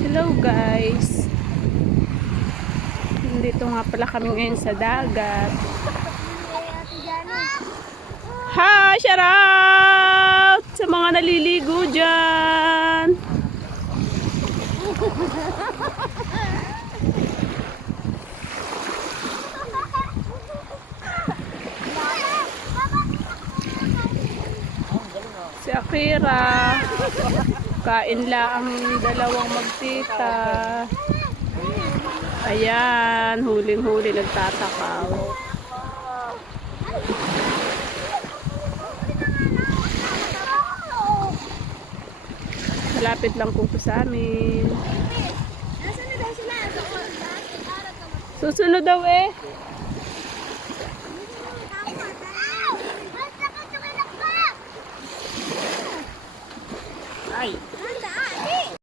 Hello guys. Dito nga pala kami ngayon sa dagat. Hi! Shout out! Sa mga naliligo dyan. Si Akira. Kain lang ang dalawang magtita. Ayan, huling-huli nagtatakaw. Malapit lang po ito sa amin. Susunod daw eh. Ay.